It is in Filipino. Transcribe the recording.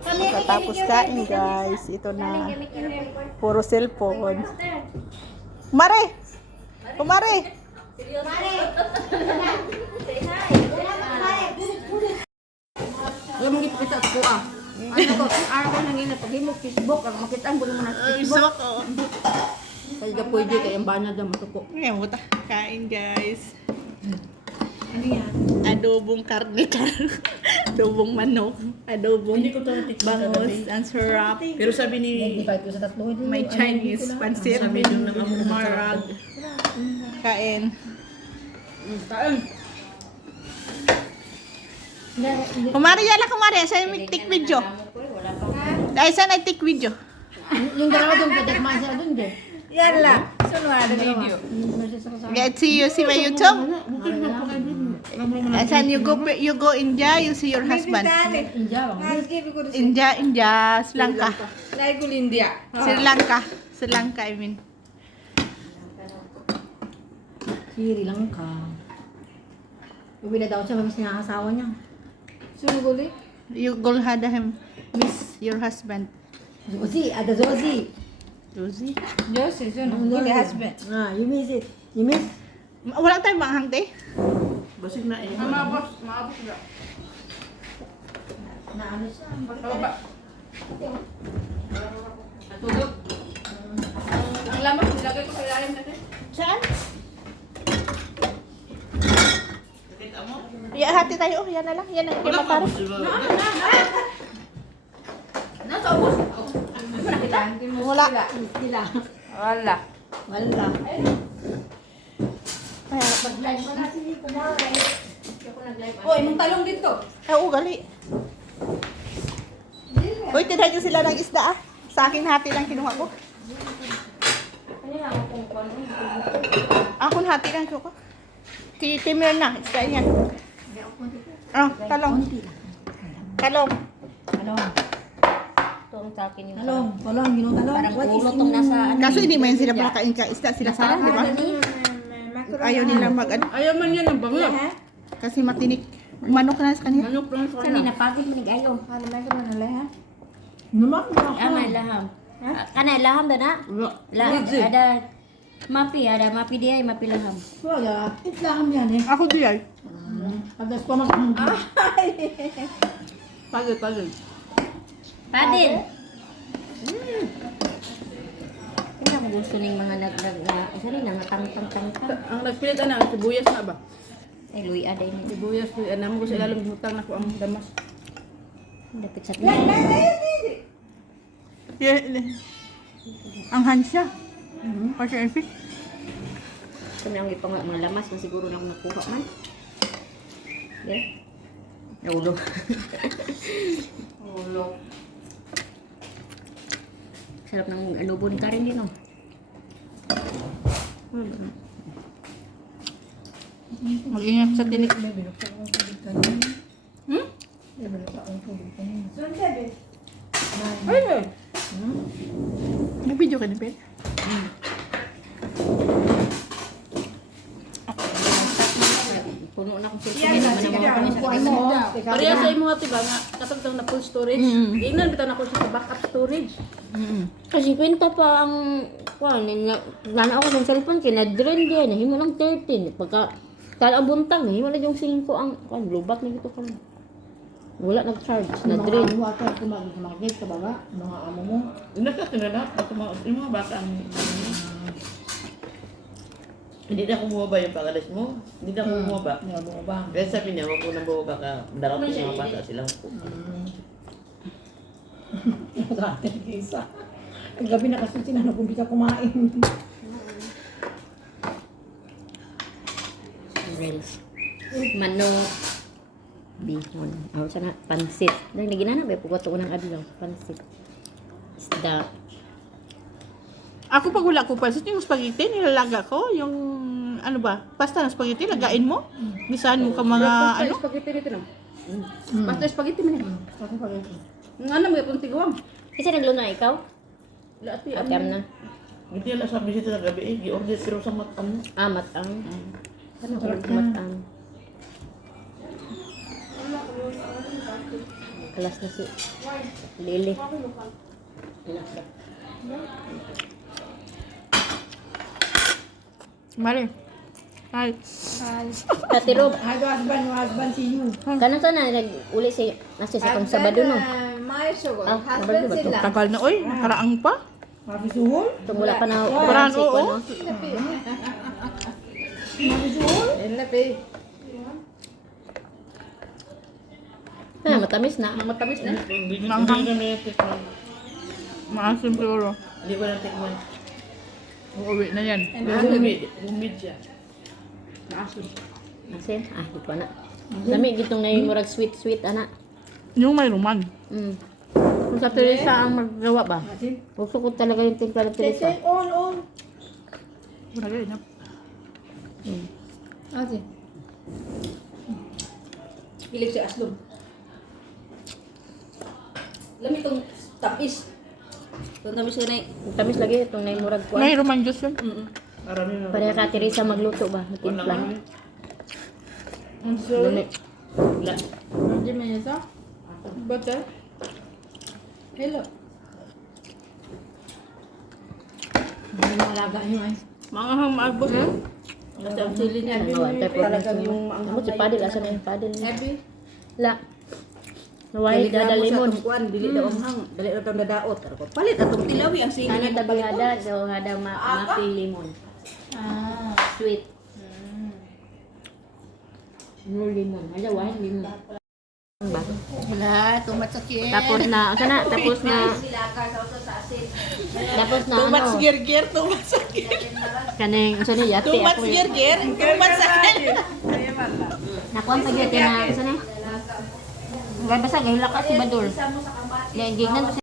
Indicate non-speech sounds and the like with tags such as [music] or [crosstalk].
Pagkatapos kain guys, ito na. Puro cellphone. Kumare! Kumare! Wala mong kita ko ah. Ano ko, ano ko nang ina pag himo Facebook, ang makita mo mo na Facebook. Kaya ka pwede kaya ang banad na matuko. Ngayon, buta. Kain guys. Ano yan? Adobong karne [laughs] Adobong manok. Adobong Hindi ko to natikman bangus. Ang sarap. Pero sabi ni Divide ko sa tatlo. hindi May mo- Chinese ano, pansit. Sabi nung nang amo Marag. Kain. Kain. Kumari yala kumari. Saan may tik video? Dahil saan ay tik video? Yung dalawa doon, pwede kumain sila doon, di? Yala. Sunod video. Get. Get see you see my YouTube. Asan you go you go India, you see your husband. India, bang. India, India, Sri Lanka. Sri Lanka. Sri Lanka, I mean. Sri Lanka. Na daw siya, mamiss niya asawa niya. Sunuguli? You go hada him. Miss your husband. Zosi, ada Zosi. Rosie. Josie, sunuguli husband. Ah, you miss it. You miss? Wala tayong manghang te. Basig na eh. Maabos, maabos na. Na ano siya? Baba. Natulog. Ang lamang, nilagay ko sa ilalim natin. Saan? Ya, hati tayo. Yan na lang. Yan ang Wala imataro. Nasa ubos. Wala. Sila. Wala. Wala. Kaya, Pag-live ko na si Kumare. Hoy, nung talong dito. ay, oh, gali. Uy, tinry nyo sila ng isda ah. Sa akin hati lang kinuha ko. Ako hati lang kinuha ko. Titimir na. Isda niya. Ah, talong. Talong. Talong. Itong sa akin yung Talong. Talong. Ginong talong. Parang What is ulo in- tong nasa ano. Kaso hindi mo yan sila makakain ka isda sila sana, di ba? Ayaw nila mag ano. Ayaw man yan ang bango. Kasi matinik. Manok na sa kanila. Manok lang sa Saan na pagod mo nag-ayaw? Ano may ka na lahat? Naman. Ah, may laham. Ah, Kana laham da na? Wala. La, ada mapi, ada mapi dia, mapi laham. Wala. Itlaham yan eh. Ako di ay. [laughs] Pagdas ko mag... Pagod, pagod. Padin. Kaya mo gusto ning mga nagdag na, isa rin na tang tang tang tang. Ang nagpilit ana, sibuyas na ba? Ay, luy ada ini. Sibuyas, luy, anam ko sa ilalim hutang na ko ang damas. Dapat sa Yeah, ang hansya. Kasi ang fish. Kami ang ipang mga lamas na siguro na ako nakuha man. Yeah. Naulo. Ulo. Sarap ng adobo ni Karen din, oh. Mag-ingat sa tinik. Hmm? Ayun. Nag-video ka na, Ben? Puno na akong sirkulit. Pareha sa imo ati ba nga katong tang na full storage. Ingnan bitaw na ko sa backup storage. Kasi kwenta pa ang kuan na nana ako ng cellphone kina drain din himo lang 13 pagka kala ang buntag himo lang yung 5 ang kuan lubat na gito ka wala nag-charge na drain Mga ato. Kumagit ka ba ba? Mga amo mo. Ina ka tinala at mga yung mga bata ang hindi na kumuha ba yung pangalas mo? Hindi na kumuha ba? Mga mo ba? Kaya sabi niya, huwag mo nang buha ka. Darating yung mga bata silang Dati [laughs] isa. Ang gabi na kasi sila nag-umpisa kumain. Reels. manok bihon aw sana pansit lagi na na ba pugot unang adlaw pansit isda Ako pag wala ko pansit, yung spaghetti, nilalaga ko. Yung, ano ba, pasta ng spaghetti, lagain mo. Bisahan mo ka mga, Pasta ano. spaghetti dito na. Pasta spaghetti man. yan. Kasi pag Ang ano may pang tigwang. kasi nagluto na ikaw Lati ate am na Hindi na sabi siya sa gabi eh. Gi-order pero sa matang. amat ang ano ko mat ang Alas na si Lili. Mari. Ay. Pati Rob, Ano husband, husband si you. kanan sana nag-uli si nasa sa kong Sabado no. May sugar. Ah, ba to? Tagal na, oy. Nakaraang pa. Happy suhol? Ito wala pa na Parang si oo. ano. Ah, matamis na. Matamis na. Hindi ko Manghang. hindi. Maasim siguro. Hindi ko natikman. Uuwi na yan. Humid. Humid siya. Asin? Ah, di ko na. Lami gitong na yung murag sweet sweet ana. Yung may ruman. Mm. Kung sa Teresa ang maggawa ba? Gusto ko talaga yung timpla ng Teresa. all, all. Wala ganyan. Mm. Ate. Hilig si Aslom. Lami itong tapis. Itong tapis ka na. Ang tamis lagi itong na yung murag kuan. May ruman juice yun. Marami na. Pareha ka Teresa magluto ba? Timpla. Lami. Wala. Hindi mo yun sa? Butter? Hello. Hindi mo alaga nyo ay. Mga hang maagbos. Kasi ang sili niya. Ano, antay po. Talagang yung Ako si Padil, asa na yung Padil? Heavy? La. Naway dada limon. Kuan, dili daw ang hang. Dili daw itong dadaot. Pero ko, Palit atong tilawi ang sili Ano niya. tabi hada, daw hada ma mapi limon. Ah. Sweet. No limon. Hada wine limon. Wala, tumatsakit. Tapos na, asa na? Tapos na, sa sa tapos na Too much ano? gear-gear, too much sakit. Kaneng, asa ni yate Too much ako. eh. too much sakit. Nakuha pa gyud na, asa na? Gay basa gay lakas si Bador. Ya gignan to si